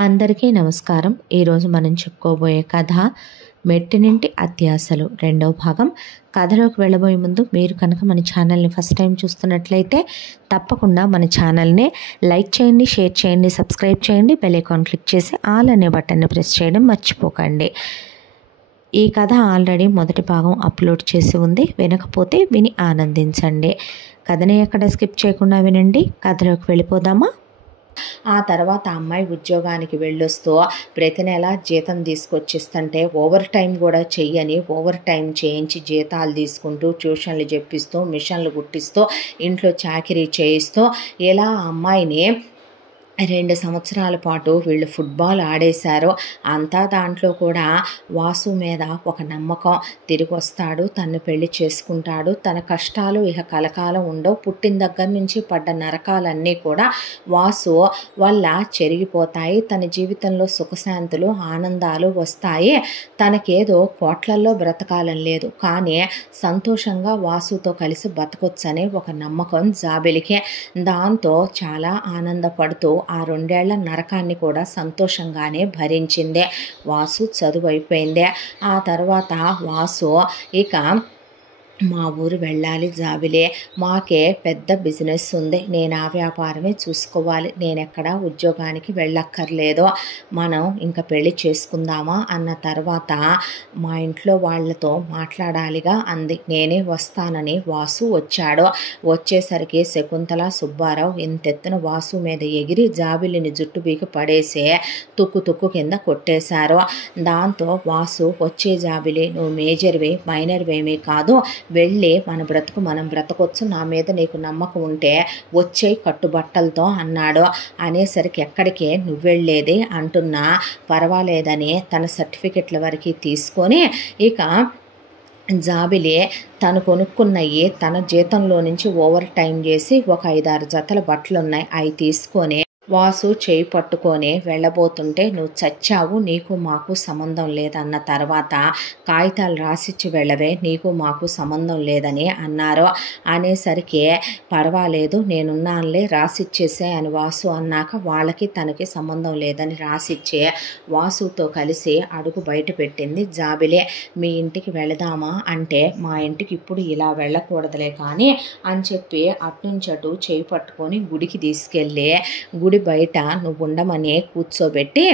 అందరికీ నమస్కారం. ఈరోజు మనం చెప్పుకోబోయే కథ మెట్టినింటి అత్యాశలు రెండవ భాగం. కథలోకి వెళ్ళబోయే ముందు మీరు కనుక మన ఛానల్ని ఫస్ట్ టైం చూస్తున్నట్లయితే తప్పకుండా మన ఛానల్ని లైక్ చేయండి, షేర్ చేయండి, సబ్స్క్రైబ్ చేయండి, బెల్ ఐకాన్ క్లిక్ చేసి ఆల్ అనే బటన్ని ప్రెస్ చేయడం మర్చిపోకండి. ఈ కథ ఆల్రెడీ మొదటి భాగం అప్లోడ్ చేసి ఉంది, వినకపోతే విని ఆనందించండి. కథని ఎక్కడ స్కిప్ చేయకుండా వినండి. కథలోకి వెళ్ళిపోదామా? ఆ తర్వాత అమ్మాయి ఉద్యోగానికి వెళ్ళొస్తూ ప్రతి నెల జీతం తీసుకొచ్చిస్తుంటే ఓవర్ టైం కూడా చెయ్యని ఓవర్ టైం చేయించి జీతాలు తీసుకుంటూ ట్యూషన్లు చెప్పిస్తూ మిషన్లు కుట్టిస్తూ ఇంట్లో చాకిరీ చేయిస్తూ ఇలా అమ్మాయిని 2 సంవత్సరాల పాటు వీళ్ళు ఫుట్బాల్ ఆడేశారు. అంతా దాంట్లో కూడా వాసు మీద ఒక నమ్మకం, తిరిగి వస్తాడు, తను పెళ్లి చేసుకుంటాడు, తన కష్టాలు ఇక కలకాలం ఉండవు, పుట్టిన దగ్గర నుంచి పడ్డ నరకాలన్నీ కూడా వాసు వల్ల చెరిగిపోతాయి, తన జీవితంలో సుఖశాంతులు ఆనందాలు వస్తాయి, తనకేదో కోట్లల్లో బ్రతకాలని లేదు, కానీ సంతోషంగా వాసుతో కలిసి బతకొచ్చనే ఒక నమ్మకం జాబిలికి. దాంతో చాలా ఆనందపడుతూ ఆ 2 ఏళ్ల నరకాన్ని కూడా సంతోషంగానే భరించిందే. వాసు చదువు అయిపోయిందే. ఆ తర్వాత వాసు ఇక మా ఊరు వెళ్ళాలి జాబిలే, మాకే పెద్ద బిజినెస్ ఉంది, నేను ఆ వ్యాపారమే చూసుకోవాలి, నేను ఎక్కడా ఉద్యోగానికి వెళ్ళక్కర్లేదు, మనం ఇంకా పెళ్లి చేసుకుందామా అన్న తర్వాత మా ఇంట్లో వాళ్ళతో మాట్లాడాలిగా అంది. నేనే వస్తానని వాసు వచ్చాడు. వచ్చేసరికి శకుంతల, సుబ్బారావు ఇంతెత్తున వాసు మీద ఎగిరి జాబిలిని జుట్టు బీకి పడేసి తుక్కు కింద కొట్టేశారు. దాంతో వాసు, వచ్చే జాబిలి, నువ్వు మేజర్వి మైనర్వేమీ కాదు, వెళ్ళి మన బ్రతుకు మనం బ్రతకొచ్చు, నా మీద నీకు నమ్మకం ఉంటే వచ్చే కట్టుబట్టలతో అన్నాడు. అనేసరికి ఎక్కడికే నువ్వు వెళ్ళేది అంటున్నా పర్వాలేదని తన సర్టిఫికెట్ల వరకు తీసుకొని ఇక జాబిలి తను కొనుక్కున్నవి తన జీతంలో నుంచి ఓవర్ టైం చేసి ఒక 5-6 జతల బట్టలు ఉన్నాయి, అవి తీసుకొని వాసు చేయి పట్టుకొని వెళ్ళబోతుంటే, నువ్వు చచ్చావు, నీకు మాకు సంబంధం లేదన్న తర్వాత కాగితాలు రాసిచ్చి వెళ్ళవే, నీకు మాకు సంబంధం లేదని అన్నారు. అనేసరికి పర్వాలేదు నేనున్నానులే రాసిచ్చేసే అని వాసు అన్నాక వాళ్ళకి తనకి సంబంధం లేదని రాసిచ్చే వాసుతో కలిసి అడుగు బయట పెట్టింది జాబిలే. మీ ఇంటికి వెళదామా అంటే, మా ఇంటికి ఇప్పుడు ఇలా వెళ్ళకూడదులే కానీ అని చెప్పి అట్నుంచటు చేయి పట్టుకొని గుడికి తీసుకెళ్ళి గుడి బయట నువ్వు ఉండమని కూర్చోబెట్టి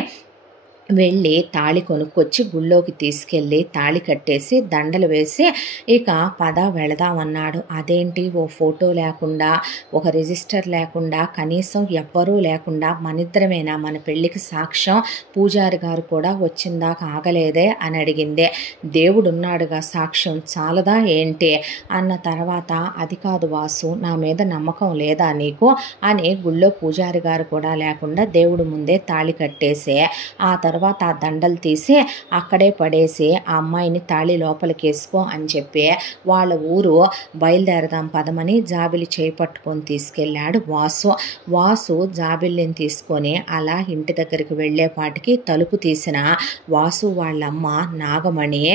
వెళ్ళి తాళి కొనుక్కొచ్చి గుళ్ళోకి తీసుకెళ్ళి తాళి కట్టేసి దండలు వేసి ఇక పద వెళదామన్నాడు. అదేంటి, ఓ ఫోటో లేకుండా ఒక రిజిస్టర్ లేకుండా కనీసం ఎవ్వరూ లేకుండా మనిద్దరమేనా మన పెళ్ళికి సాక్ష్యం, పూజారి గారు కూడా వచ్చిందాక ఆగలేదే అని అడిగిందే. దేవుడున్నాడుగా సాక్ష్యం చాలదా ఏంటి అన్న తర్వాత, అది కాదు వాసు, నా మీద నమ్మకం లేదా నీకు అని గుళ్ళో పూజారి గారు కూడా లేకుండా దేవుడు ముందే తాళి కట్టేసే ఆ తర్వాత ఆ దండలు తీసి అక్కడే పడేసి ఆ అమ్మాయిని తాళి లోపలికి వేసుకో అని చెప్పి వాళ్ళ ఊరు బయలుదేరదాం పదమని జాబిలి చేపట్టుకొని తీసుకెళ్ళాడు వాసు. వాసు జాబిల్లిని తీసుకొని అలా ఇంటి దగ్గరికి వెళ్ళేపాటికి తలుపు తీసిన వాసు వాళ్ళమ్మ నాగమణి,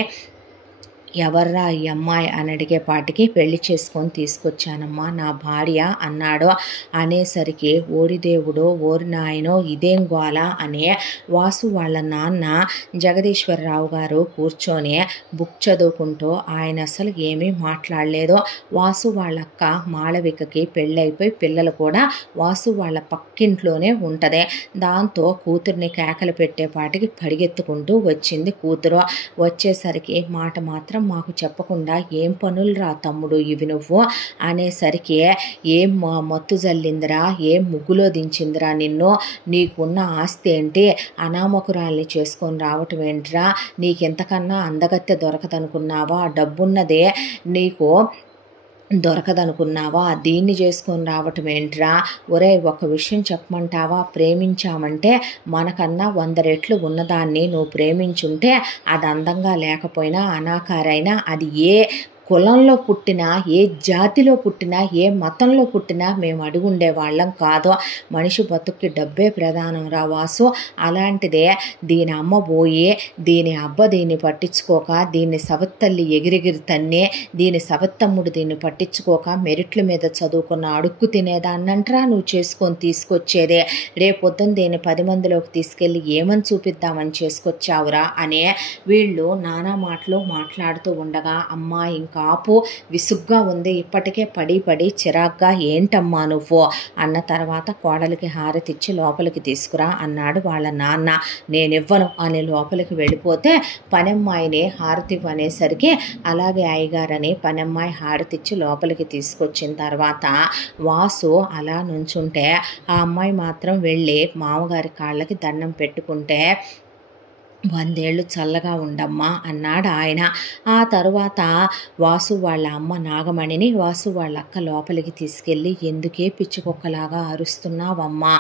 ఎవర్రా ఈ అమ్మాయి అని అడిగేపాటికి, పెళ్లి చేసుకొని తీసుకొచ్చానమ్మా, నా భార్య అన్నాడు. అనేసరికి ఓరి దేవుడో ఓరి నాయనో ఇదేం గోల అని వాసు వాళ్ళ నాన్న జగదీశ్వరరావు గారు కూర్చొని బుక్ చదువుకుంటూ ఆయన అసలు ఏమీ మాట్లాడలేదు. వాసు వాళ్ళక్క మాళవికకి పెళ్ళైపోయి పిల్లలు కూడా వాసు వాళ్ళ పక్కింట్లోనే ఉంటుంది. దాంతో కూతుర్ని కేకలు పెట్టేపాటికి పరిగెత్తుకుంటూ వచ్చింది కూతురు. వచ్చేసరికి మాట మాత్రం మాకు చెప్పకుండా, ఏం పనులు రా తమ్ముడు ఇవి నువ్వు అనేసరికి, ఏం మత్తు జల్లిందిరా, ఏం ముగ్గులో దించిందిరా నిన్ను, నీకున్న ఆస్తి ఏంటి, అనామకురాల్ని చేసుకొని రావటం ఏంట్రా, నీకెంతకన్నా అందగత్తె దొరకదనుకున్నావా, డబ్బున్నదే నీకు దొరకదనుకున్నావా, దీన్ని చేసుకొని రావటం ఏంట్రా, ఒరే ఒక విషయం చెప్పమంటావా, ప్రేమించామంటే మనకన్నా 100 రెట్లు ఉన్నదాన్ని నువ్వు ప్రేమించుంటే అది అందంగా లేకపోయినా అనాకారైనా అది ఏ కులంలో పుట్టినా, ఏ జాతిలో పుట్టినా, ఏ మతంలో పుట్టినా మేము అడుగుండే వాళ్ళం కాదు. మనిషి బతుక్కి డబ్బే ప్రధానం రా వాసు. అలాంటిదే దీని అమ్మ పోయి దీని అబ్బ దీన్ని పట్టించుకోక, దీన్ని సవత్తల్లి ఎగిరెగిరి తన్నే, దీని సవత్తమ్ముడు దీన్ని పట్టించుకోక మెరిట్ల మీద చదువుకున్న అడుక్కు తినేదాన్నంటరా నువ్వు చేసుకొని తీసుకొచ్చేదే. రేపొద్దున దీన్ని 10 మందిలోకి తీసుకెళ్ళి ఏమని చూపిద్దామని చేసుకొచ్చావురా అనే వీళ్ళు నానా మాటలు మాట్లాడుతూ ఉండగా, అమ్మా ఇంకా ఆపు, విసుగ్గా ఉంది, ఇప్పటికే పడి పడి చిరాగ్గా ఏంటమ్మా నువ్వు అన్న తర్వాత కోడలికి హారతిచ్చి లోపలికి తీసుకురా అన్నాడు వాళ్ళ నాన్న. నేనివ్వను అని లోపలికి వెళ్ళిపోతే పనమ్మాయిని హారతి అనేసరికి అలాగే అయ్యగారని పనమ్మాయి హారతిచ్చి లోపలికి తీసుకొచ్చిన తర్వాత వాసు అలా నుంచుంటే ఆ అమ్మాయి మాత్రం వెళ్ళి మామగారి కాళ్ళకి దండం పెట్టుకుంటే 100 ఏళ్ళు చల్లగా ఉండమ్మా అన్నాడు ఆయన. ఆ తరువాత వాసు వాళ్ళ అమ్మ నాగమణిని వాసు వాళ్ళ అక్క లోపలికి తీసుకెళ్ళి, ఎందుకే పిచ్చికొక్కలాగా అరుస్తున్నావమ్మా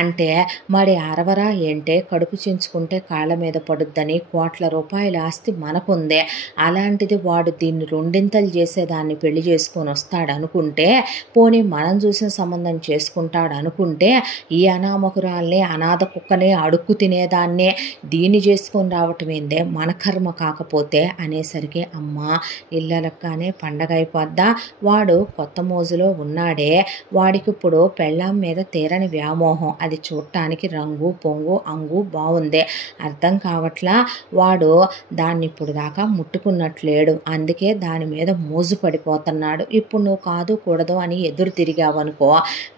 అంటే, మరి అరవరా ఏంటే, కడుపు చించుకుంటే కాళ్ళ మీద పడుద్దని, కోట్ల రూపాయల ఆస్తి మనకుందే, అలాంటిది వాడు దీన్ని 2 చేసేదాన్ని పెళ్లి చేసుకొని వస్తాడు అనుకుంటే, పోనీ మనం చూసిన సంబంధం చేసుకుంటాడు అనుకుంటే, ఈ అనామకురాల్ని అనాథ కుక్కనే అడుక్కు తినేదాన్నే దీన్ని చేసుకొని రావటం ఏందే, మన కర్మ కాకపోతే అనేసరికి, అమ్మ ఇళ్ళలక్కనే పండగ అయిపోద్దా, వాడు కొత్త మోజులో ఉన్నాడే, వాడికి ఇప్పుడు పెళ్ళాం మీద తీరని వ్యామోహం, అది చూడటానికి రంగు పొంగు అంగు బాగుందే, అర్థం కావట్లా, వాడు దాన్ని ఇప్పుడు దాకా ముట్టుకున్నట్లేడు, అందుకే దాని మీద మోజు పడిపోతున్నాడు. ఇప్పుడు నువ్వు కాదు కూడదు అని ఎదురు తిరిగావనుకో,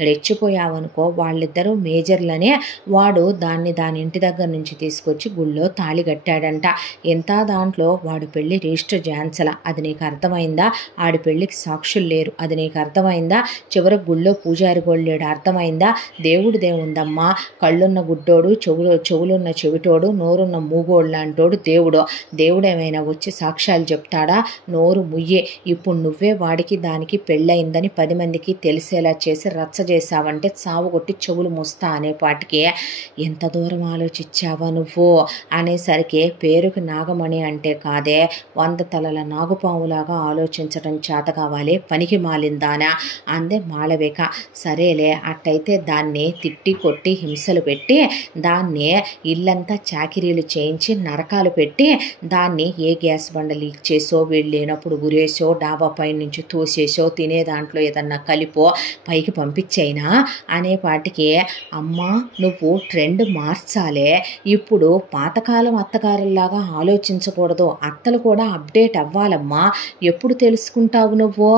రెచ్చిపోయావనుకో, వాళ్ళిద్దరూ మేజర్లనే, వాడు దాని ఇంటి దగ్గర నుంచి తీసుకొచ్చి గుళ్ళో తాళి కట్టాడంట. ఎంత దాంట్లో వాడు పెళ్లి రిజిస్టర్ జాన్సల, అది నీకు అర్థమైందా, ఆడి పెళ్లికి సాక్షులు లేరు, అది నీకు అర్థమైందా, చివరి గుళ్ళో పూజారి గోళ్ళేడు, అర్థమైందా, దేవుడిదేముందమ్మా, కళ్ళున్న గుడ్డోడు, చెవులున్న చెవిటోడు, నోరున్న మూగోళ్ళు అంటోడు దేవుడేమైనా వచ్చి సాక్ష్యాలు చెప్తాడా, నోరు ముయ్యే, ఇప్పుడు నువ్వే వాడికి దానికి పెళ్ళయిందని 10 మందికి తెలిసేలా చేసి రచ్చ చేశావంటే సావుగొట్టి చెవులు మూస్తా అనేపాటికి ఎంత దూరం ఆలోచించావా నువ్వు అనేసరికి, పేరుకి నాగమణి అంటే కాదే, 100 తలల నాగుపాములాగా ఆలోచించడం చేత కావాలి, పనికి మాలిందానా అందే మాళవిక. సరేలే, అట్టయితే దాన్ని తిట్టి కొట్టి హింసలు పెట్టి, దాన్ని ఇల్లంతా చాకిరీలు చేయించి నరకాలు పెట్టి, దాన్ని ఏ గ్యాస్ బండ లీక్ చేసో, వీళ్ళు లేనప్పుడు గురేసో, డాబా పై నుంచి తోసేసో, తినే దాంట్లో ఏదన్నా కలిపో పైకి పంపించైనా అనేపాటికి, అమ్మా నువ్వు ట్రెండ్ మార్చాలే, ఇప్పుడు పాతకాలం అత్తగారులాగా ఆలోచించకూడదు, అత్తలు కూడా అప్డేట్ అవ్వాలమ్మా, ఎప్పుడు తెలుసుకుంటావు నువ్వు,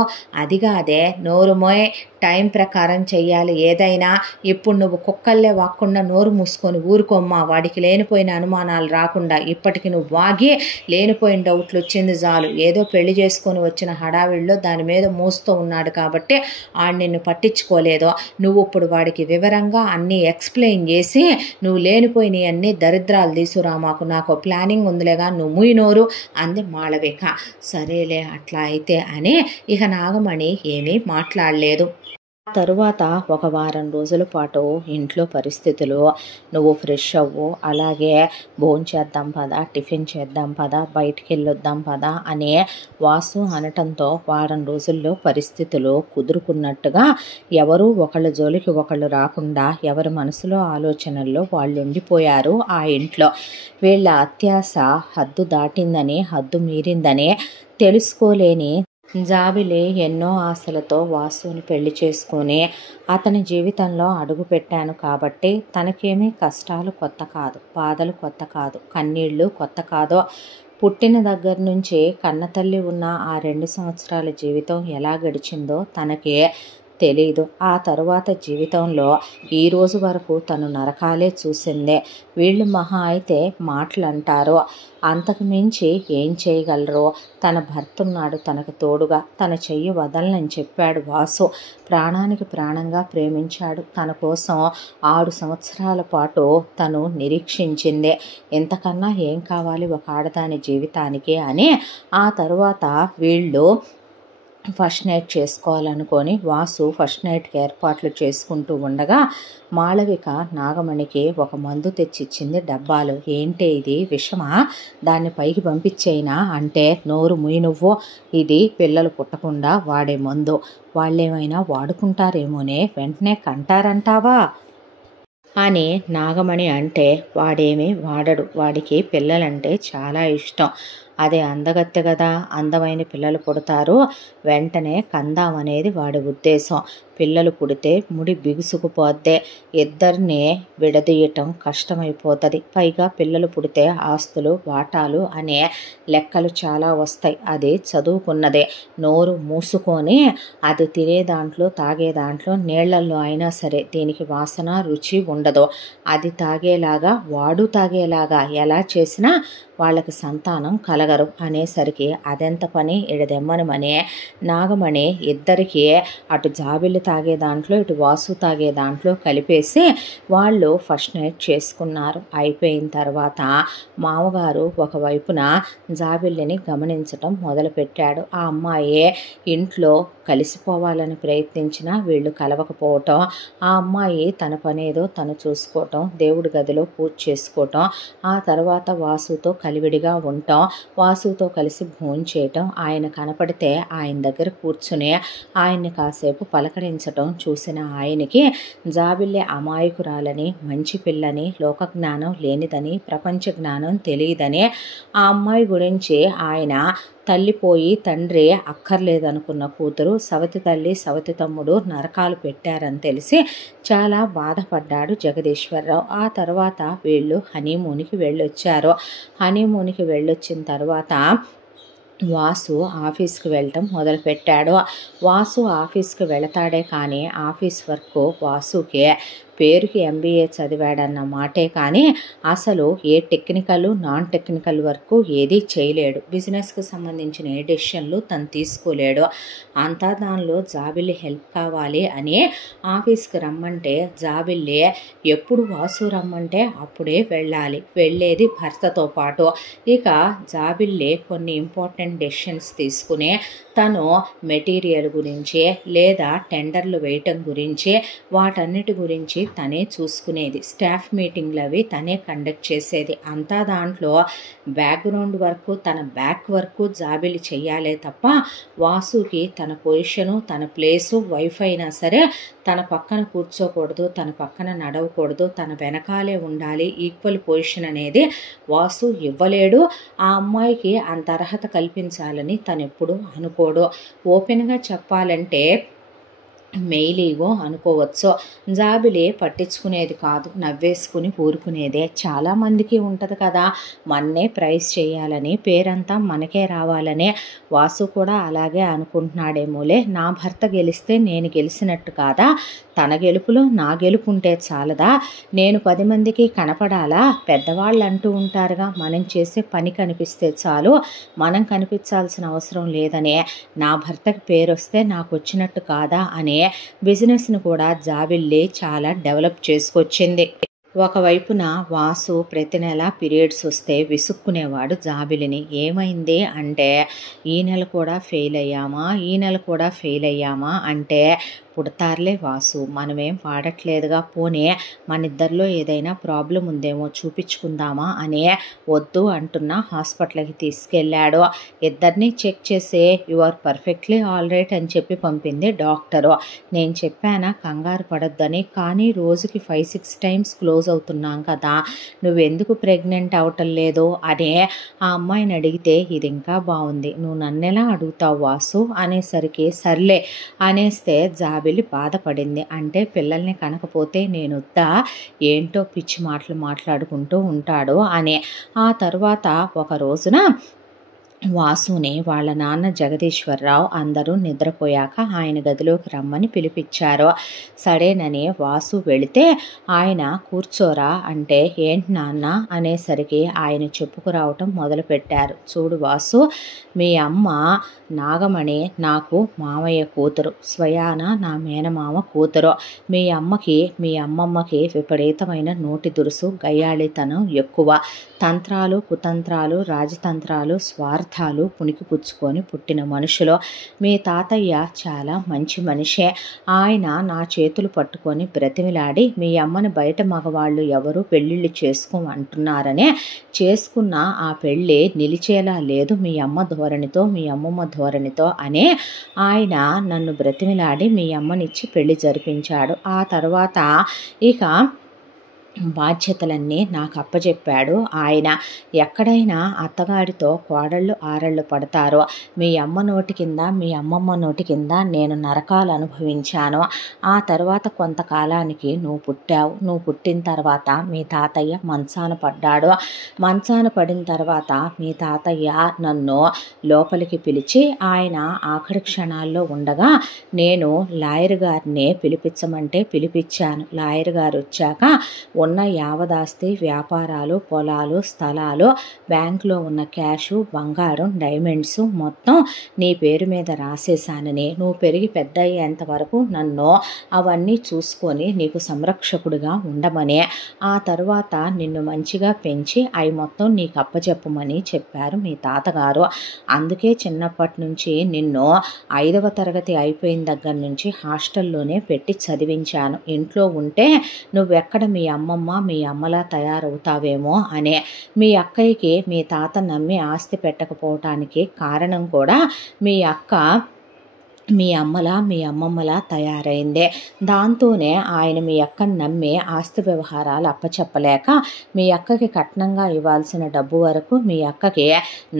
అది కాదే, నోరుమోయ్, టైం ప్రకారం చెయ్యాలి ఏదైనా, ఇప్పుడు నువ్వు కుక్కల్లే వాక్కుండా నోరు మూసుకొని ఊరుకోమ్మా, వాడికి లేనిపోయిన అనుమానాలు రాకుండా, ఇప్పటికి నువ్వు వాగి లేనిపోయిన డౌట్లు వచ్చింది చాలు, ఏదో పెళ్లి చేసుకొని వచ్చిన హడావిడిలో దాని మీద మోస్తూ ఉన్నాడు కాబట్టి ఆడు నిన్ను పట్టించుకోలేదు, నువ్వు ఇప్పుడు వాడికి వివరంగా అన్నీ ఎక్స్ప్లెయిన్ చేసి, నువ్వు లేనిపోయినవి అన్నీ దరిద్రాలు తీసుకురా, నాకు ప్లానింగ్ ఉందిలేగా, నువ్వు ముయ్యనోరు అంది మాళవిక. సరేలే అట్లా అయితే అని ఇక నాగమణి ఏమీ మాట్లాడలేదు. తరువాత ఒక వారం రోజుల పాటు ఇంట్లో పరిస్థితులు, నువ్వు ఫ్రెష్ అవ్వు, అలాగే భోంచేద్దాం పదా, టిఫిన్ చేద్దాం పదా, బయటికి వెళ్ళొద్దాం పదా అని వాసు అనటంతో వారం రోజుల్లో పరిస్థితులు కుదురుకున్నట్టుగా ఎవరు ఒకళ్ళ జోలికి ఒకళ్ళు రాకుండా ఎవరి మనసులో ఆలోచనల్లో వాళ్ళు ఉండిపోయారు ఆ ఇంట్లో. వీళ్ళ అత్యాశ హద్దు దాటిందని, హద్దు మీరిందని తెలుసుకోలేని జాబిలి ఎన్నో ఆశలతో వాసుని పెళ్లి చేసుకొని అతని జీవితంలో అడుగు పెట్టాను కాబట్టి తనకేమీ కష్టాలు కొత్త కాదు, బాధలు కొత్త కాదు, కన్నీళ్ళు కొత్త కాదు. పుట్టిన దగ్గర నుంచి కన్నతల్లి ఉన్న ఆ 2 సంవత్సరాల జీవితం ఎలా గడిచిందో తనకే తెలీదు. ఆ తరువాత జీవితంలో ఈ రోజు వరకు తను నరకాలే చూసిందే. వీళ్ళు మహా అయితే మాటలు అంటారు, అంతకు మించి ఏం చేయగలరో. తన భర్త ఉన్నాడు తనకు తోడుగా, తన చెయ్యి వదలనని చెప్పాడు వాసు. ప్రాణానికి ప్రాణంగా ప్రేమించాడు. తన కోసం 6 సంవత్సరాల పాటు తను నిరీక్షించింది. ఇంతకన్నా ఏం కావాలి ఒక ఆడదాని జీవితానికి అని. ఆ తరువాత వీళ్ళు ఫస్ట్ నైట్ చేసుకోవాలనుకొని వాసు ఫస్ట్ నైట్కి ఏర్పాట్లు చేసుకుంటూ ఉండగా మాళవిక నాగమణికి ఒక మందు తెచ్చిచ్చింది డబ్బాలు. ఏంటి ఇది, విషమా? దాన్ని పైకి పంపించేయినా అంటే, నోరు ముయ్యి నువ్వు, ఇది పిల్లలు పుట్టకుండా వాడే మందు, వాళ్ళేమైనా వాడుకుంటారేమోనే, వెంటనే కంటారంటావా అని నాగమణి అంటే, వాడేమీ వాడడు, వాడికి పిల్లలంటే చాలా ఇష్టం, అదే అందగత్తె కదా, అందమైన పిల్లలు పుడతారు, వెంటనే కందామనేది వాడి ఉద్దేశం. పిల్లలు పుడితే ముడి బిగుసుకుపోద్దే, ఇద్దరిని విడదీయటం కష్టమైపోతుంది, పైగా పిల్లలు పుడితే ఆస్తులు వాటాలు అనే లెక్కలు చాలా వస్తాయి, అది చదువుకున్నదే, నోరు మూసుకొని అది తినే దాంట్లో తాగే దాంట్లో నీళ్లల్లో అయినా సరే దీనికి వాసన రుచి ఉండదు, అది తాగేలాగా వాడు తాగేలాగా ఎలా చేసినా వాళ్ళకి సంతానం కలగరు అనేసరికి అదెంత పని ఇడదెమ్మనమనే నాగమణి ఇద్దరికీ అటు జాబిల్లి తాగే దాంట్లో ఇటు వాసు తాగే దాంట్లో కలిపేసి వాళ్ళు ఫస్ట్ నైట్ చేసుకున్నారు. అయిపోయిన తర్వాత మామగారు ఒకవైపున జాబిల్లిని గమనించటం మొదలుపెట్టాడు. ఆ అమ్మాయి ఇంట్లో కలిసిపోవాలని ప్రయత్నించినా వీళ్ళు కలవకపోవటం, ఆ అమ్మాయి తన పనేదో తను చూసుకోవటం, దేవుడి గదిలో పూజ చేసుకోవటం, ఆ తర్వాత వాసుతో కలివిడిగా ఉండటం, వాసుతో కలిసి భోంచేయటం, ఆయన కనపడితే ఆయన దగ్గర కూర్చుని ఆయన్ని కాసేపు పలకరించటం చూసిన ఆయనకి జాబిల్లి అమాయకురాలని, మంచి పిల్లని, లోక జ్ఞానం లేనిదని, ప్రపంచ జ్ఞానం తెలియదని, ఆ అమ్మాయి గురించి ఆయన తల్లిపోయి తండ్రి అక్కర్లేదనుకున్న కూతురు సవతి తల్లి సవతి తమ్ముడు నరకాలు పెట్టారని తెలిసి చాలా బాధపడ్డాడు జగదీశ్వరరావు. ఆ తర్వాత వీళ్ళు హనీమూన్కి వెళ్ళొచ్చారు. హనీమూన్కి వెళ్ళొచ్చిన తర్వాత వాసు ఆఫీస్కి వెళ్ళటం మొదలుపెట్టాడు. వాసు ఆఫీస్కి వెళతాడే కానీ ఆఫీస్ వర్క్ వాసుకే పేరుకి MBA చదివాడన్న మాటే కానీ అసలు a technical non technical work ఏది చేయలేడు, బిజినెస్కి సంబంధించిన ఏ డెసిషన్లు తను తీసుకోలేడు. అంతా దానిలో జాబిల్లి హెల్ప్ కావాలి అని ఆఫీస్కి రమ్మంటే జాబిల్లి ఎప్పుడు వాసు రమ్మంటే అప్పుడే వెళ్ళాలి, వెళ్ళేది భర్తతో పాటు. ఇక జాబిల్లి కొన్ని ఇంపార్టెంట్ డెసిషన్స్ తీసుకుని తను మెటీరియల్ గురించి లేదా టెండర్లు వేయటం గురించి వాటన్నిటి గురించి తనే చూసుకునేది, స్టాఫ్ మీటింగ్లు అవి తనే కండక్ట్ చేసేది. అంతా దాంట్లో బ్యాక్గ్రౌండ్ వర్క్ తన బ్యాక్ వర్క్ జాబిలి చెయ్యాలే తప్ప వాసుకి తన పొజిషను తన ప్లేసు వైఫ్ అయినా సరే తన పక్కన కూర్చోకూడదు, తన పక్కన నడవకూడదు, తన వెనకాలే ఉండాలి, ఈక్వల్ పొజిషన్ అనేది వాసు ఇవ్వలేడు. ఆ అమ్మాయికి అంత అర్హత కల్పించాలని తను ఎప్పుడు అనుకోడు. ఓపెన్గా చెప్పాలంటే మెయిలీగో అనుకోవచ్చు. జాబిలి పట్టించుకునేది కాదు, నవ్వేసుకుని ఊరుకునేదే. చాలామందికి ఉంటుంది కదా, మన్నే ప్రైజ్ చేయాలని, పేరంతా మనకే రావాలనే. వాసు కూడా అలాగే అనుకుంటున్నాడేమోలే, నా భర్త గెలిస్తే నేను గెలిచినట్టు కాదా, తన గెలుపులో నా గెలుపు ఉంటే చాలదా, నేను 10 మందికి కనపడాలా, పెద్దవాళ్ళు అంటూ ఉంటారుగా, మనం చేసే పని కనిపిస్తే చాలు, మనం కనిపించాల్సిన అవసరం లేదనే, నా భర్తకి పేరు వస్తే నాకు వచ్చినట్టు కాదా అనే బిజినెస్ను కూడా జాబిల్లి చాలా డెవలప్ చేసుకొచ్చింది. ఒకవైపున వాసు ప్రతి నెల పీరియడ్స్ వస్తే విసుక్కునేవాడు జాబిలిని. ఏమైంది అంటే, ఈ నెల కూడా ఫెయిల్ అయ్యామా, ఈ నెల కూడా ఫెయిల్ అయ్యామా అంటే, పుడతారులే వాసు, మనమేం వాడట్లేదుగా, పోనీ మన ఇద్దరిలో ఏదైనా ప్రాబ్లం ఉందేమో చూపించుకుందామా అనే వద్దు అంటున్నా హాస్పిటల్కి తీసుకెళ్ళాడు. ఇద్దరిని చెక్ చేసి you are perfectly all right అని చెప్పి పంపింది డాక్టరు. నేను చెప్పానా కంగారు పడొద్దని, కానీ రోజుకి 5-6 టైమ్స్ క్లోజ్ అవుతున్నాం కదా, నువ్వెందుకు ప్రెగ్నెంట్ అవటం లేదు అనే ఆ అమ్మాయిని అడిగితే, ఇది ఇంకా బాగుంది, నువ్వు నన్నెలా అడుగుతావు వాసు అనేసరికి సర్లే అనేస్తే జాబిలి బాధపడింది. అంటే పిల్లల్ని కనకపోతే నేను వద్దా, ఏంటో పిచ్చి మాటలు మాట్లాడుకుంటూ ఉంటాడు అని. ఆ తర్వాత ఒక రోజున వాసుని వాళ్ళ నాన్న జగదీశ్వరరావు అందరూ నిద్రపోయాక ఆయన గదిలోకి రమ్మని పిలిపించారు. సరేనని వాసు వెళితే ఆయన కూర్చోరా అంటే, ఏంటి నాన్న అనేసరికి ఆయన చెప్పుకురావటం మొదలుపెట్టారు. చూడు వాసు, మీ అమ్మ నాగమణి నాకు మామయ్య కూతురు, స్వయాన నా మేనమామ కూతురు. మీ అమ్మకి మీ అమ్మమ్మకి విపరీతమైన నోటి దురుసు, గయ్యాళితనం ఎక్కువ, తంత్రాలు కుతంత్రాలు రాజతంత్రాలు స్వార్థ అపార్థాలు పుణికిపుచ్చుకొని పుట్టిన మనుషులు. మీ తాతయ్య చాలా మంచి మనిషే. ఆయన నా చేతులు పట్టుకొని బ్రతిమిలాడి మీ అమ్మని బయట మగవాళ్ళు ఎవరు పెళ్ళిళ్ళు చేసుకోమంటున్నారనే చేసుకున్న ఆ పెళ్ళి నిలిచేలా లేదు మీ అమ్మ ధోరణితో, మీ అమ్మమ్మ ధోరణితో అనే ఆయన నన్ను బ్రతిమిలాడి మీ అమ్మనిచ్చి పెళ్లి జరిపించాడు. ఆ తర్వాత ఇక బాధ్యతలన్నీ నాకు అప్పచెప్పాడు ఆయన. ఎక్కడైనా అత్తగారితో కోడళ్ళు ఆరళ్ళు పడతారో మీ అమ్మ నోటి కింద, మీ అమ్మమ్మ నోటి కింద నేను నరకాలు అనుభవించాను. ఆ తర్వాత కొంతకాలానికి నువ్వు పుట్టావు. నువ్వు పుట్టిన తర్వాత మీ తాతయ్య మంచాన పడ్డాడు. మంచాన పడిన తర్వాత మీ తాతయ్య నన్ను లోపలికి పిలిచి ఆయన ఆఖరి క్షణాల్లో ఉండగా నేను లాయర్ గారిని పిలిపించమంటే పిలిపించాను. లాయర్ గారు వచ్చాక ఉన్న యావదాస్తి, వ్యాపారాలు, పొలాలు, స్థలాలు, బ్యాంకులో ఉన్న క్యాషు, బంగారం, డైమండ్స్ మొత్తం నీ పేరు మీద రాసేశానని, నువ్వు పెరిగి పెద్ద అయ్యేంత వరకు నన్ను అవన్నీ చూసుకొని నీకు సంరక్షకుడిగా ఉండమని, ఆ తర్వాత నిన్ను మంచిగా పెంచి అవి మొత్తం నీకు అప్పచెప్పమని చెప్పారు మీ తాతగారు. అందుకే చిన్నప్పటి నుంచి నిన్ను 5వ తరగతి అయిపోయిన దగ్గర నుంచి హాస్టల్లోనే పెట్టి చదివించాను. ఇంట్లో ఉంటే నువ్వెక్కడ మీ అమ్మమ్మ, మీ అమ్మలా తయారవుతావేమో అనే. మీ అక్కయ్యకి మీ తాత నమ్మి ఆస్తి పెట్టకపోవటానికి కారణం కూడా మీ అక్క మీ అమ్మలా, మీ అమ్మమ్మలా తయారైందే. దాంతోనే ఆయన మీ అక్కని నమ్మి ఆస్తి వ్యవహారాలు అప్పచెప్పలేక మీ అక్కకి కట్నంగా ఇవ్వాల్సిన డబ్బు వరకు మీ అక్కకి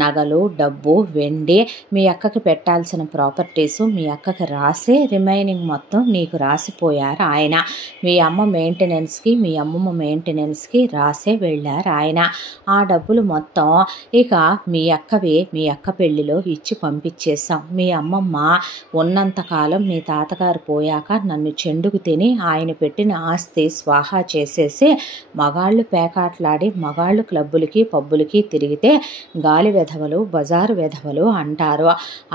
నగలు, డబ్బు, వెండి, మీ అక్కకి పెట్టాల్సిన ప్రాపర్టీసు మీ అక్కకి రాసి రిమైనింగ్ మొత్తం నీకు రాసిపోయారు ఆయన. మీ అమ్మ మెయింటెనెన్స్కి, మీ అమ్మమ్మ మెయింటెనెన్స్కి రాసే వెళ్ళారు ఆయన. ఆ డబ్బులు మొత్తం ఇక మీ అక్కవి మీ అక్క పెళ్లిలో ఇచ్చి పంపించేశాం. మీ అమ్మమ్మ ఉన్నంతకాలం మీ తాతగారు పోయాక నన్ను చెండుకు తిని ఆయన పెట్టిన ఆస్తి స్వాహా చేసేసి మగాళ్ళు పేకాట్లాడి మగాళ్ళు క్లబ్బులకి పబ్బులకి తిరిగితే గాలి వెధవలు, బజారు వెధవలు అంటారు.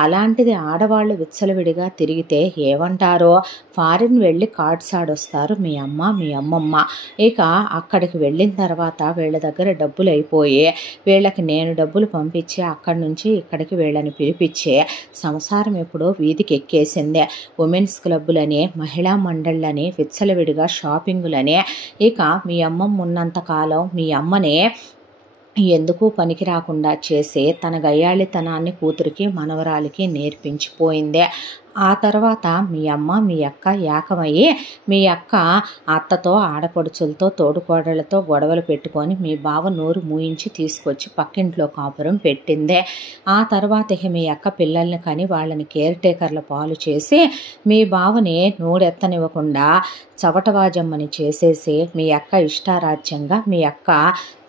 అలాంటిది ఆడవాళ్ళు విచ్చలవిడిగా తిరిగితే ఏమంటారో? ఫారిన్ వెళ్ళి కార్డ్స్ ఆడొస్తారు మీ అమ్మ, మీ అమ్మమ్మ. ఇక అక్కడికి వెళ్ళిన తర్వాత వీళ్ళ దగ్గర డబ్బులు అయిపోయి వీళ్ళకి నేను డబ్బులు పంపించి అక్కడి నుంచి ఇక్కడికి వీళ్ళని పిలిపించే సంసారం ఎప్పుడో వీధికి ఎక్కేసిందే. ఉమెన్స్ క్లబ్బులని, మహిళా మండళ్ళని, విచ్చలవిడిగా షాపింగులని. ఇక మీ అమ్మమ్మ ఉన్నంతకాలం మీ అమ్మనే ఎందుకు పనికి రాకుండా చేసి తన గయ్యాళితనాన్ని కూతురికి, మనవరాలికి నేర్పించిపోయిందే. ఆ తర్వాత మీ అమ్మ, మీ అక్క ఏకమయ్యి మీ అక్క అత్తతో, ఆడపడుచులతో, తోడుకోడళ్లతో గొడవలు పెట్టుకొని మీ బావ నోరు మూయించి తీసుకొచ్చి పక్కింట్లో కాపురం పెట్టిందే. ఆ తర్వాత ఇక మీ అక్క పిల్లల్ని కని వాళ్ళని కేర్ టేకర్ల పాలు చేసి మీ బావని నోరెత్తనివ్వకుండా చవటవాజమ్మని చేసేసి మీ అక్క ఇష్టారాజ్యంగా మీ అక్క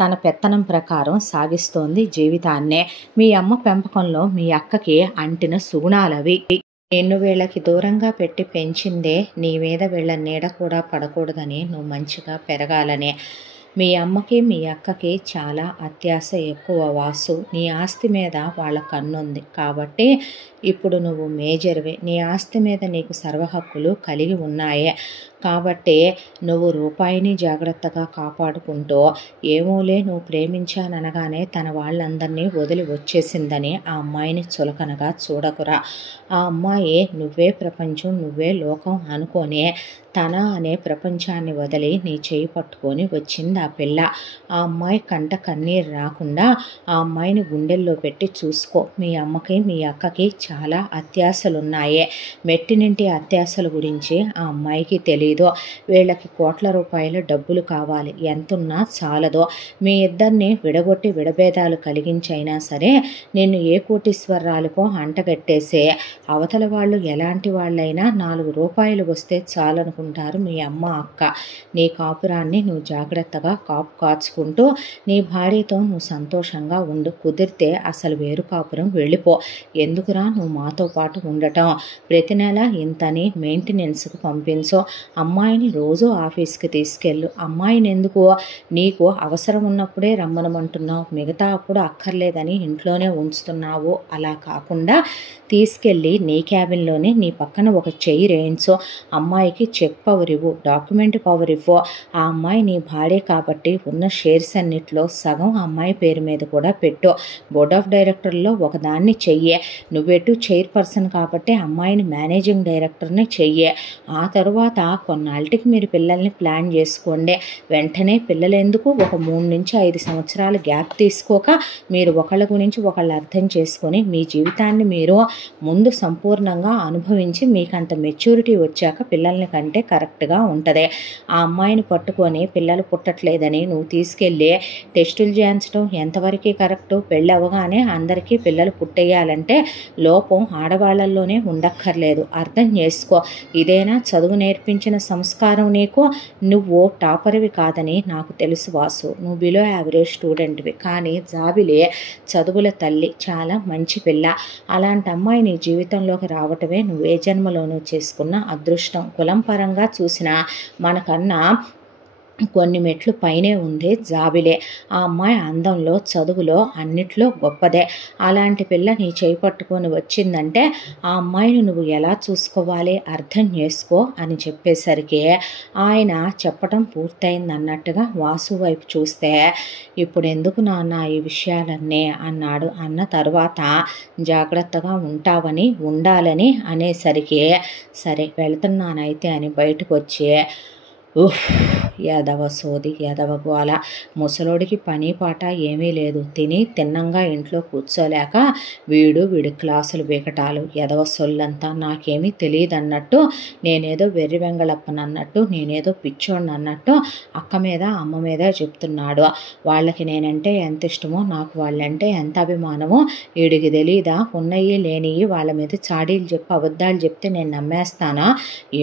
తన పెత్తనం ప్రకారం సాగిస్తోంది జీవితాన్నే. మీ అమ్మ పెంపకంలో మీ అక్కకి అంటిన సుగుణాలవి. నిన్ను వీళ్ళకి దూరంగా పెట్టి పెంచిందే నీ మీద వీళ్ళ నీడ కూడా పడకూడదని, నువ్వు మంచిగా పెరగాలనే. మీ అమ్మకి మీ అక్కకి చాలా అత్యాశ ఎక్కువ వాసు. నీ ఆస్తి మీద వాళ్ళ కన్నుంది కాబట్టి ఇప్పుడు నువ్వు మేజర్వే. నీ ఆస్తి మీద నీకు సర్వహక్కులు కలిగి ఉన్నాయే కాబట్టి నువ్వు రూపాయిని జాగ్రత్తగా కాపాడుకుంటూ ఏమోలే నువ్వు ప్రేమించాననగానే తన వాళ్ళందరినీ వదిలి వచ్చేసిందని ఆ అమ్మాయిని చులకనగా చూడకురా. ఆ అమ్మాయి నువ్వే ప్రపంచం, నువ్వే లోకం అనుకోనే తన అనే ప్రపంచాన్ని వదిలి నీ చేయి పట్టుకొని వచ్చింది ఆ పిల్ల. ఆ అమ్మాయి కంట కన్నీరు రాకుండా ఆ అమ్మాయిని గుండెల్లో పెట్టి చూసుకో. మీ అమ్మకి మీ అక్కకి చాలా అత్యాశలున్నాయే. మెట్టినింటి అత్యాశల గురించి ఆ అమ్మాయికి తెలీదు. వీళ్ళకి కోట్ల రూపాయల డబ్బులు కావాలి, ఎంతున్నా చాలదో. మీ ఇద్దరిని విడగొట్టి విడభేదాలు కలిగించైనా సరే నిన్ను ఏ కోటీశ్వరాలకో అంటగట్టేసే అవతల వాళ్ళు ఎలాంటి వాళ్ళైనా 4 రూపాయలు వస్తే చాలనుకుంటారు మీ అమ్మ, అక్క. నీ కాపురాన్ని నువ్వు జాగ్రత్తగా కాపు కాచుకుంటూ నీ భార్యతో నువ్వు సంతోషంగా ఉండు. కుదిరితే అసలు వేరు కాపురం వెళ్ళిపో. ఎందుకురా నువ్వు మాతో పాటు ఉండటం, ప్రతి నెల ఇంతని మెయింటెనెన్స్కి పంపించు, అమ్మాయిని రోజు ఆఫీస్కి తీసుకెళ్ళు, అమ్మాయిని ఎందుకు నీకు అవసరం ఉన్నప్పుడే రమ్మనమంటున్నావు, మిగతా అప్పుడు అక్కర్లేదని ఇంట్లోనే ఉంచుతున్నావు, అలా కాకుండా తీసుకెళ్ళి నీ క్యాబిన్లోనే నీ పక్కన ఒక చైర్ వేయించు, అమ్మాయికి చెక్ పవర్ ఇవ్వు, డాక్యుమెంట్ పవర్ ఇవ్వు, ఆ అమ్మాయి నీ భార్య కాబట్టి ఉన్న షేర్స్ అన్నిట్లో సగం ఆ అమ్మాయి పేరు మీద కూడా పెట్టు, బోర్డ్ ఆఫ్ డైరెక్టర్లో ఒకదాన్ని చెయ్యే, నువ్వెటు చైర్పర్సన్ కాబట్టి అమ్మాయిని మేనేజింగ్ డైరెక్టర్ని చెయ్యే, ఆ తర్వాత కొన్నాళ్ళకి మీరు పిల్లల్ని ప్లాన్ చేసుకోండి, వెంటనే పిల్లలు ఎందుకు ఒక 3 నుంచి 5 సంవత్సరాలు గ్యాప్ తీసుకోక మీరు ఒకళ్ళ గురించి ఒకళ్ళు అర్థం చేసుకొని మీ జీవితాన్ని మీరు ముందు సంపూర్ణంగా అనుభవించి మీకు అంత మెచ్యూరిటీ వచ్చాక పిల్లల్ని కంటే కరెక్ట్గా ఉంటుంది. ఆ అమ్మాయిని పట్టుకొని పిల్లలు పుట్టట్లేదని నువ్వు తీసుకెళ్ళి టెస్టులు చేయించడం ఎంతవరకు కరెక్టు? పెళ్ళి అవ్వగానే అందరికీ పిల్లలు పుట్టేయాలంటే లోపం ఆడవాళ్ళల్లోనే ఉండక్కర్లేదు, అర్థం చేసుకో. ఇదేనా చదువు నేర్పించిన సంస్కారం నీకు? నువ్వు టాపర్వి కాదని నాకు తెలుసు వాసు, నువ్వు బిలో యావరేజ్ స్టూడెంట్వి, కానీ జాబిలే చదువుల తల్లి, చాలా మంచి పిల్ల, అలాంటి అమ్మాయి నీ జీవితంలోకి రావటమే నువ్వే జన్మలోనూ చేసుకున్న అదృష్టం. కులం పరంగా చూసినా మనకన్నా కొన్ని మెట్లు పైనే ఉంది జాబిలే, ఆ అమ్మాయి అందంలో చదువులో అన్నిట్లో గొప్పదే, అలాంటి పిల్ల నీ చేయి పట్టుకొని వచ్చిందంటే ఆ అమ్మాయిని నువ్వు ఎలా చూసుకోవాలి అర్థం చేసుకో అని చెప్పేసరికి ఆయన చెప్పటం పూర్తయింది అన్నట్టుగా వాసు వైపు చూస్తే, ఇప్పుడు ఎందుకు నాన్న ఈ విషయాలన్నీ అన్నాడు. అన్న తర్వాత జాగ్రత్తగా ఉంటావని ఉండాలని అనేసరికి సరే వెళ్తున్నానైతే అని బయటకు వచ్చి యాదవ సోది యాదవ గోల, ముసలోడికి పని పాట ఏమీ లేదు, తిన్నంగా ఇంట్లో కూర్చోలేక వీడి క్లాసులు బీకటాలు, యాదవ సొల్లంతా నాకేమీ తెలియదు అన్నట్టు, నేనేదో వెర్రి వెంగళప్పనన్నట్టు, నేనేదో పిచ్చోడిని అన్నట్టు అక్క మీద అమ్మ మీద చెప్తున్నాడు. వాళ్ళకి నేనంటే ఎంత ఇష్టమో నాకు వాళ్ళంటే ఎంత అభిమానమో వీడికి తెలీదా? ఉన్నయి లేనివి వాళ్ళ మీద చాడీలు చెప్పి అబద్ధాలు చెప్తే నేను నమ్మేస్తానా?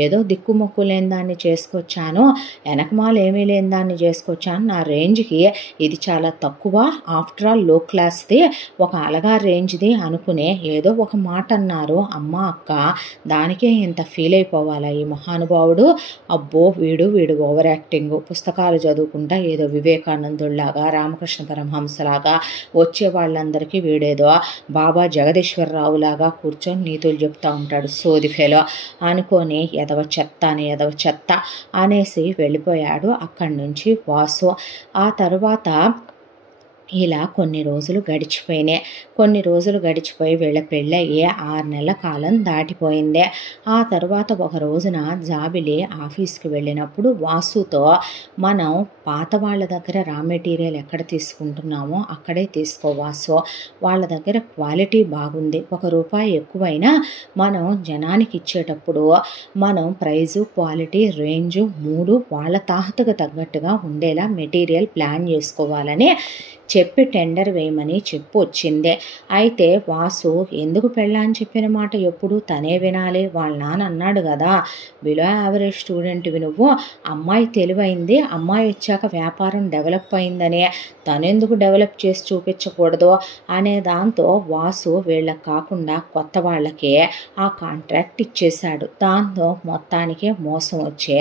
ఏదో దిక్కుమొక్కు లేని దాన్ని చేసుకొచ్చాను, వెనకమాలు ఏమీ లేని దాన్ని చేసుకొచ్చాను, నా రేంజ్కి ఇది చాలా తక్కువ, ఆఫ్టర్ ఆల్ లో క్లాస్ది, ఒక అలగా రేంజ్ది అనుకునే ఏదో ఒక మాట అన్నారు అమ్మ అక్క, దానికే ఇంత ఫీల్ అయిపోవాలా ఈ మహానుభావుడు? అబ్బో వీడు ఓవర్ యాక్టింగ్, పుస్తకాలు చదువుకుంటా ఏదో వివేకానందుల్లాగా రామకృష్ణ పరమహంసలాగా వచ్చే వాళ్ళందరికీ వీడేదో బాబా జగదీశ్వరరావులాగా కూర్చొని నీతులు చెప్తూ ఉంటాడు, సోది ఫెలో అనుకొని ఎదవ చెత్త అనేసి వెళ్ళిపోయాడు అక్కడి నుంచి వాసు. ఆ తర్వాత ఇలా కొన్ని రోజులు గడిచిపోయి వీళ్ళ పెళ్ళయ్యే 6 నెలల కాలం దాటిపోయిందే. ఆ తర్వాత ఒక రోజున జాబిలి ఆఫీస్కి వెళ్ళినప్పుడు వాసుతో, మనం పాత వాళ్ళ దగ్గర రా మెటీరియల్ ఎక్కడ తీసుకుంటున్నామో అక్కడే తీసుకో వాసు, వాళ్ళ దగ్గర క్వాలిటీ బాగుంది, ₹1 ఎక్కువైనా మనం జనానికి ఇచ్చేటప్పుడు మనం ప్రైజు క్వాలిటీ రేంజు 3 వాళ్ళ తాహతకు తగ్గట్టుగా ఉండేలా మెటీరియల్ ప్లాన్ చేసుకోవాలని చెప్పి టెండర్ వేయమని చెప్పు వచ్చిందే. అయితే వాసు ఎందుకు పెళ్ళాని చెప్పిన మాట ఎప్పుడు తనే వినాలి, వాళ్ళ నాన్న అన్నాడు కదా, బిలో యావరేజ్ స్టూడెంట్వి నువ్వు, అమ్మాయి తెలివైంది, అమ్మాయి వచ్చాక వ్యాపారం డెవలప్ అయిందనే, తనెందుకు డెవలప్ చేసి చూపించకూడదు అనే దాంతో వాసు వీళ్ళకి కాకుండా కొత్త వాళ్ళకే ఆ కాంట్రాక్ట్ ఇచ్చేశాడు. దాంతో మొత్తానికే మోసం వచ్చే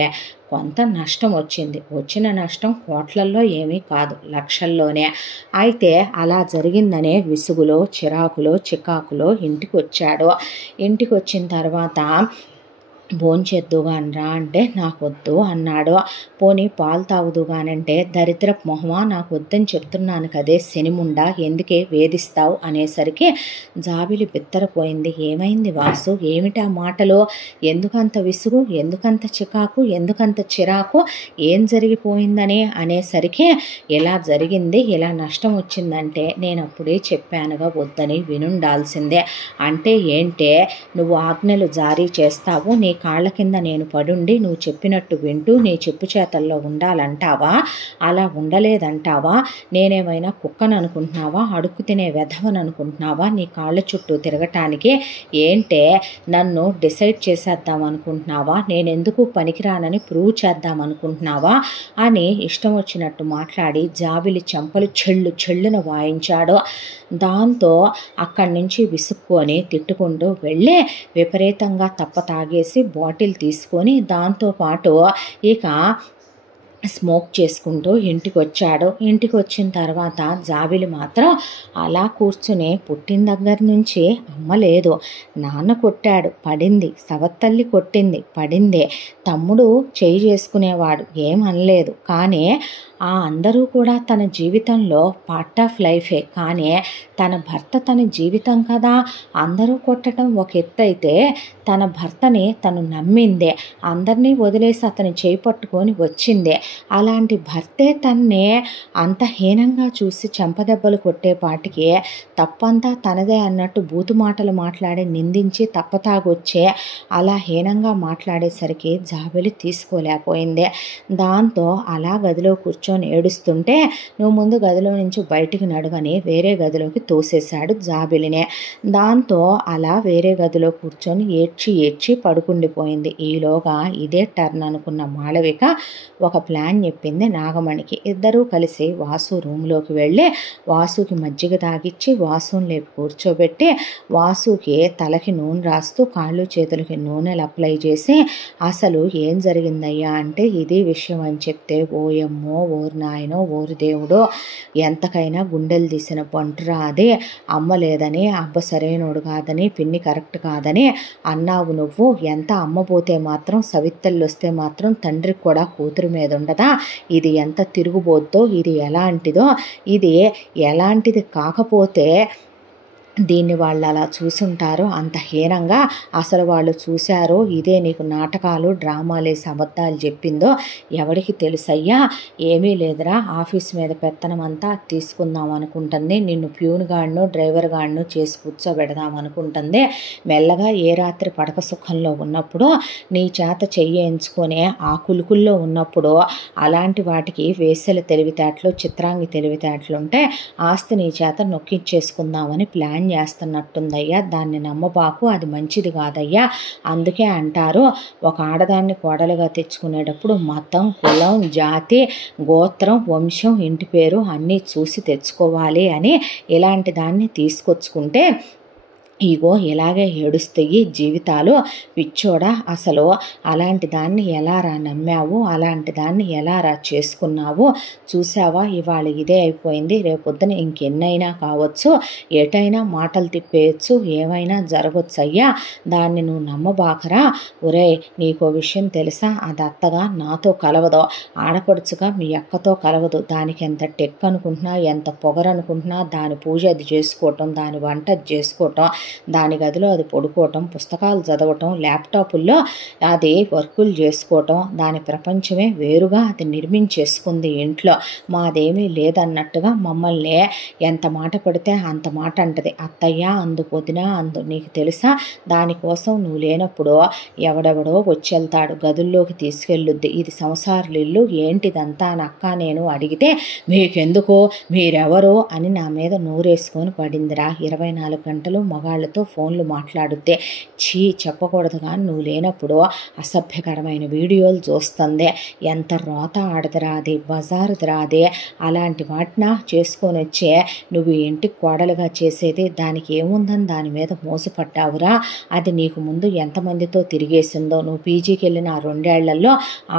కొంత నష్టం వచ్చింది. వచ్చిన నష్టం కోట్లల్లో ఏమీ కాదు, లక్షల్లోనే. అయితే అలా జరిగిందనే విసుగులో చికాకులో ఇంటికి వచ్చాడు. ఇంటికి వచ్చిన తర్వాత భోంచేద్దుగానరా అంటే నాకు వద్దు అన్నాడు. పోనీ పాలు తాగుదుగానంటే దరిద్రపు మొహమా, నాకు వద్దని చెప్తున్నాను కదే శనిముండా, ఎందుకే వేధిస్తావు అనేసరికి జాబిలి బిత్తరపోయింది. ఏమైంది వాసు, ఏమిటా మాటలు, ఎందుకంత విసుగు, ఎందుకంత చికాకు, ఎందుకంత చిరాకు, ఏం జరిగిపోయిందని అనేసరికి ఇలా జరిగింది, ఇలా నష్టం వచ్చిందంటే నేను అప్పుడే చెప్పానుగా వద్దని వినుండాల్సిందే. అంటే ఏంటే, నువ్వు ఆజ్ఞలు జారీ చేస్తావు, నీ కాళ్ళ కింద నేను పడుండి నువ్వు చెప్పినట్టు వింటూ నీ చెప్పు చేతల్లో ఉండాలంటావా? అలా ఉండలేదంటావా? నేనేమైనా కుక్కను అనుకుంటున్నావా? అడుక్కు తినే వెధవను అనుకుంటున్నావా నీ కాళ్ళ చుట్టూ తిరగటానికి? ఏంటే నన్ను డిసైడ్ చేసేద్దాం అనుకుంటున్నావా? నేనెందుకు పనికిరానని ప్రూవ్ చేద్దాం అనుకుంటున్నావా అని ఇష్టం వచ్చినట్టు మాట్లాడి జాబిలి చెంపలు చెళ్ళున వాయించాడు. దాంతో అక్కడి నుంచి విసుక్కొని తిట్టుకుంటూ వెళ్ళి విపరీతంగా తాగేసి బాటిల్ తీసుకొని దాంతోపాటు ఇక స్మోక్ చేసుకుంటూ ఇంటికి వచ్చాడు. ఇంటికి వచ్చిన తర్వాత జాబిలి మాత్రం అలా కూర్చుని పుట్టిన దగ్గర నుంచి అమ్మ లేదు, నాన్న కొట్టాడు పడింది, సవత్తల్లి కొట్టింది పడిందే, తమ్ముడు చేయి చేసుకునేవాడు ఏమనలేదు. కానీ అందరూ కూడా తన జీవితంలో పార్ట్ ఆఫ్ లైఫే. కానీ తన భర్త తన జీవితం కదా. అందరూ కొట్టడం ఒక ఎత్తు అయితే తన భర్తని తను నమ్మిందే, అందరినీ వదిలేసి అతని చేయి పట్టుకొని వచ్చిందే. అలాంటి భర్తే తన్నే అంత హీనంగా చూసి చెంపదెబ్బలు కొట్టేపాటికి తప్పంతా తనదే అన్నట్టు బూతు మాటలు మాట్లాడి నిందించి తప్పతాగొచ్చే అలా హీనంగా మాట్లాడేసరికి జాబిలి తీసుకోలేకపోయింది. దాంతో అలా గదిలో కూర్చొని ఏడుస్తుంటే నువ్వు ముందు గదిలో నుంచి బయటికి నడువని వేరే గదిలోకి తోసేశాడు జాబిలినే. దాంతో అలా వేరే గదిలో కూర్చొని ఏడ్చి పడుకుండిపోయింది. ఈలోగా ఇదే టర్న్ అనుకున్న మాళవిక ఒక ప్లాన్ చెప్పింది నాగమణికి. ఇద్దరూ కలిసి వాసు రూమ్లోకి వెళ్ళి వాసుకి మజ్జిగ తాగిచ్చి వాసుని లేపి కూర్చోబెట్టి వాసుకి తలకి నూనె రాస్తూ కాళ్ళు చేతులకి నూనెలు అప్లై చేసి అసలు ఏం జరిగిందయ్యా అంటే ఇది విషయం అని చెప్తే ఓయమ్మో ఓరు నాయనో ఓరు దేవుడో ఎంతకైనా గుండెలు తీసిన పంటురా అది. అమ్మ లేదని అబ్బ సరైనోడు కాదని పిన్ని కరెక్ట్ కాదని అన్నావు నువ్వు. ఎంత అమ్మ పోతే మాత్రం సవిత్తల్లి వస్తే మాత్రం తండ్రికి కూడా కూతురు మీద ఉండదా? ఇది ఎంత తిరుగుబోద్దో, ఇది ఎలాంటిదో, ఇది ఎలాంటిది కాకపోతే దీన్ని వాళ్ళు అలా చూసుంటారో అంత హీనంగా అసలు వాళ్ళు చూశారో ఇదే నీకు నాటకాలు డ్రామాలేసి అబద్ధాలు చెప్పిందో ఎవరికి తెలుసయ్యా? ఏమీ లేదురా, ఆఫీస్ మీద పెత్తనం అంతా తీసుకుందాం అనుకుంటుంది, నిన్ను ప్యూన్ గాడినో డ్రైవర్ గాడినో చేసి కూర్చోబెడదాం అనుకుంటుంది. మెల్లగా ఏ రాత్రి పడక సుఖంలో ఉన్నప్పుడు నీ చేత చెయ్యించుకునే ఆ కులుకుల్లో ఉన్నప్పుడు అలాంటి వాటికి వేసెల తెలివితేటలు చిత్రాంగి తెలివితేటలుంటే ఆస్తి నీ చేత నొక్కించేసుకుందామని ప్లాన్ చేస్తున్నట్టుందయ్యా. దాన్ని నమ్మబాకు, అది మంచిది కాదయ్యా. అందుకే అంటారు ఒక ఆడదాన్ని కోడలుగా తెచ్చుకునేటప్పుడు మతం కులం జాతి గోత్రం వంశం ఇంటి పేరు అన్నీ చూసి తెచ్చుకోవాలి అని. ఇలాంటి దాన్ని తీసుకొచ్చుకుంటే ఇగో ఇలాగే ఏడుస్తాయి జీవితాలు. పిచ్చోడా, అసలు అలాంటి దాన్ని ఎలా రా నమ్మావు, అలాంటి దాన్ని ఎలా రా చేసుకున్నావు? చూసావా ఇవాళ ఇదే అయిపోయింది, రేపొద్దున ఇంకెన్నైనా కావచ్చు, ఎటైనా మాటలు తిప్పేయచ్చు, ఏమైనా జరగచ్చు అయ్యా. దాన్ని నువ్వు నమ్మబాకరా. ఒరే నీకో విషయం తెలుసా, అది అత్తగా నాతో కలవదు, ఆడపడుచుగా మీ అక్కతో కలవదు. దానికి ఎంత టెక్ అనుకుంటున్నా ఎంత పొగరనుకుంటున్నా దాని పూజ అది చేసుకోవటం, దాని వంట అది చేసుకోవటం, దాని గదిలో అది పడుకోవటం, పుస్తకాలు చదవటం, ల్యాప్టాపుల్లో అది వర్కులు చేసుకోవటం, దాని ప్రపంచమే వేరుగా అది నిర్మించేసుకుంది ఇంట్లో. మాదేమీ లేదన్నట్టుగా మమ్మల్ని ఎంత మాట పడితే అంత మాట అంటది. అత్తయ్య అందు పొదిన అందు. నీకు తెలుసా దానికోసం నువ్వు లేనప్పుడు ఎవడెవడో వచ్చెళ్తాడు, గదుల్లోకి తీసుకెళ్ళుద్ది. ఇది సంసారులు ఇల్లు ఏంటిదంతా అని అక్క నేను అడిగితే మీకెందుకు మీరెవరు అని నా మీద నూరేసుకొని పడిందిరా. 24 గంటలు మగాళ్ళతో ఫోన్లు మాట్లాడుద్దే. చెప్పకూడదు కానీ నువ్వు లేనప్పుడు అసభ్యకరమైన వీడియోలు చూస్తుంది. ఎంత రోత ఆడదురా అది, బజారుదిరా అది. అలాంటి వాటిన చేసుకొని వచ్చే నువ్వు ఇంటికి కోడలుగా చేసేది దానికి ఏముందని దాని మీద మోసపడ్డావురా. అది నీకు ముందు ఎంతమందితో తిరిగేసిందో. నువ్వు పీజీకి వెళ్ళిన ఆ 2 ఏళ్లలో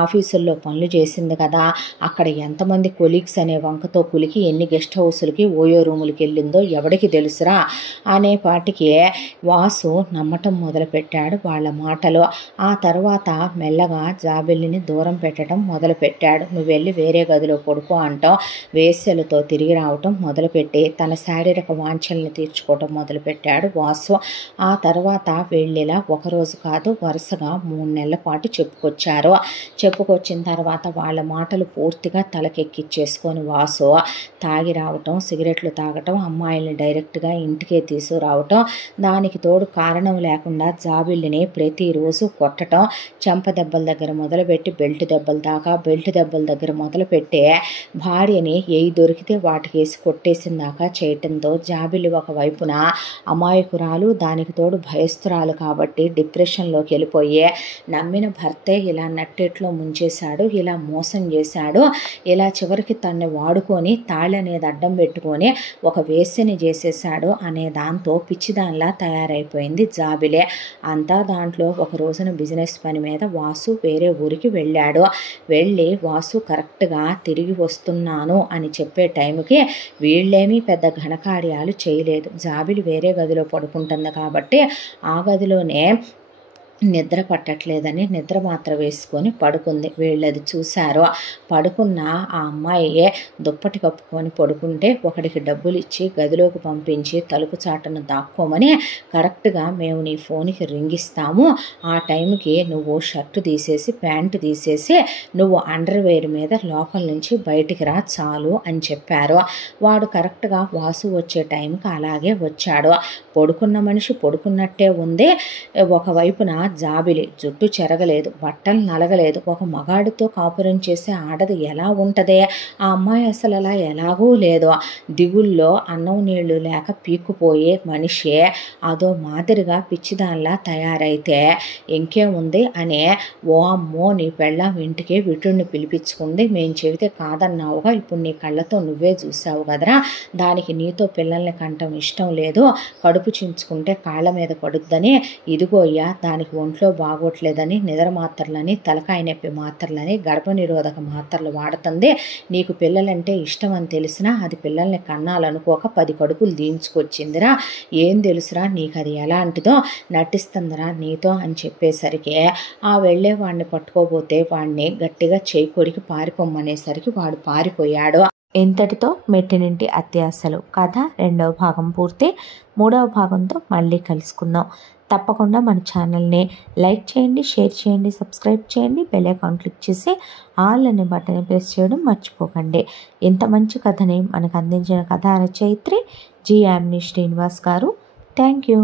ఆఫీసుల్లో పనులు చేసింది కదా, అక్కడ ఎంతమంది కొలీగ్స్ అనే వంకతో కులికి ఎన్ని గెస్ట్ హౌసులకి ఓయో రూములకి వెళ్ళిందో ఎవడికి తెలుసురా అనే పాటికి వాసు నమ్మటం మొదలుపెట్టాడు వాళ్ళ మాటలు. ఆ తర్వాత మెల్లగా జాబిల్లిని దూరం పెట్టడం మొదలుపెట్టాడు. నువ్వు వెళ్ళి వేరే గదిలో పడుకో అంటాం, వేశ్యలతో తిరిగి రావటం మొదలుపెట్టి తన శారీరక వాంఛల్ని తీర్చుకోవటం మొదలుపెట్టాడు వాసు. ఆ తర్వాత వెళ్ళిలా ఒకరోజు కాదు వరుసగా 3 నెలల పాటు చెప్పుకొచ్చారు. చెప్పుకొచ్చిన తర్వాత వాళ్ళ మాటలు పూర్తిగా తలకెక్కిచ్చేసుకొని వాసు తాగి రావటం, సిగరెట్లు తాగటం, అమ్మాయిల్ని డైరెక్ట్గా ఇంటికే తీసుకురావటం, దానికి తోడు కారణం లేకుండా జాబిల్లిని ప్రతిరోజు కొట్టడం, చెంప దెబ్బల దగ్గర మొదలుపెట్టి బెల్ట్ దెబ్బల దాకా, బెల్ట్ దెబ్బల దగ్గర మొదలుపెట్టే భార్యని ఏవి దొరికితే వాటికేసి కొట్టేసిన దాకా చేయటంతో జాబిల్లి ఒకవైపున అమాయకురాలు, దానికి తోడు భయస్తురాలు కాబట్టి డిప్రెషన్లోకి వెళ్ళిపోయే నమ్మిన భర్తే ఇలా నట్టేట్లో ముంచేశాడు, ఇలా మోసం చేశాడు, ఇలా చివరికి తన్ని వాడుకొని తాళి అనేది అడ్డం పెట్టుకొని ఒక వేశ్యని చేసేసాడు అనే దాంతో పిచ్చిదానిలా తయారైపోయింది జాబిలే. అంతా దాంట్లో ఒక రోజున బిజినెస్ పని మీద వాసు వేరే ఊరికి వెళ్ళాడు. వెళ్ళి వాసు కరెక్ట్గా తిరిగి వస్తున్నాను అని చెప్పే టైంకి వీళ్ళేమీ పెద్ద ఘనకార్యాలు చేయలేదు. జాబిలి వేరే గదిలో పడుకుంటుంది కాబట్టి ఆ గదిలోనే నిద్ర పట్టట్లేదని నిద్ర మాత్ర వేసుకొని పడుకుంది. వీళ్ళది చూశారు. పడుకున్న ఆ అమ్మాయి దుప్పటి కప్పుకొని పడుకుంటే ఒకడికి డబ్బులు ఇచ్చి గదిలోకి పంపించి తలుపు చాటును దాక్కోమని కరెక్ట్గా మేము నీ ఫోన్కి రింగిస్తాము, ఆ టైంకి నువ్వు షర్టు తీసేసి ప్యాంటు తీసేసి నువ్వు అండర్వేర్ మీద లోపల నుంచి బయటికి రా చాలు అని చెప్పారు. వాడు కరెక్ట్గా వాసు వచ్చే టైంకి అలాగే వచ్చాడు. పడుకున్న మనిషి పడుకున్నట్టే ఉంది. ఒకవైపున జాబిలి జుట్టు చెరగలేదు, బట్టలు నలగలేదు. ఒక మగాడితో కాపురం చేసే ఆడది ఎలా ఉంటదే, ఆ అమ్మాయి అసలు అలా ఎలాగూ లేదు. దిగుల్లో అన్నం నీళ్లు లేక పీక్కుపోయే మనిషి అదో మాదిరిగా పిచ్చిదానిలా తయారైతే ఇంకేముంది అనే ఓ అమ్మో నీ పెళ్ళాం ఇంటికి విటుడిని పిలిపించుకుంది, మేము చెబితే కాదన్నావుగా, ఇప్పుడు నీ కళ్ళతో నువ్వే చూసావు కదరా, దానికి నీతో పిల్లల్ని కంటం ఇష్టం లేదు, కడుపు చించుకుంటే కాళ్ళ మీద పడుద్దని ఇదిగోయ్యా దానికి ఒంట్లో బాగోట్లేదని నిద్ర మాత్రలని, తలకాయ నొప్పి మాత్రలని, గర్భ నిరోధక మాత్రలు వాడుతుంది. నీకు పిల్లలంటే ఇష్టం అని తెలిసినా అది పిల్లల్ని కన్నాలనుకోక 10 కడుపులు దీంచుకొచ్చిందిరా, ఏం తెలుసురా నీకు అది ఎలాంటిదో, నటిస్తుందిరా నీతో అని చెప్పేసరికి ఆ వెళ్ళే వాడిని పట్టుకోబోతే వాడిని గట్టిగా చేయి కొరికి పారిపోమ్మనేసరికి వాడు పారిపోయాడు. ఇంతటితో మెట్టినింటి అత్యాశలు కథ 2వ భాగం పూర్తి. 3వ భాగంతో మళ్ళీ కలుసుకుందాం. తప్పకుండా మన ఛానల్ని లైక్ చేయండి, షేర్ చేయండి, సబ్స్క్రైబ్ చేయండి, బెల్ ఐకాన్ క్లిక్ చేసి ఆల్ అనే బటన్ ప్రెస్ చేయడం మర్చిపోకండి. ఇంత మంచి కథని మనకు అందించిన కథా రచయిత్రి జి. యామిని శ్రీనివాస్ గారు. Thank you.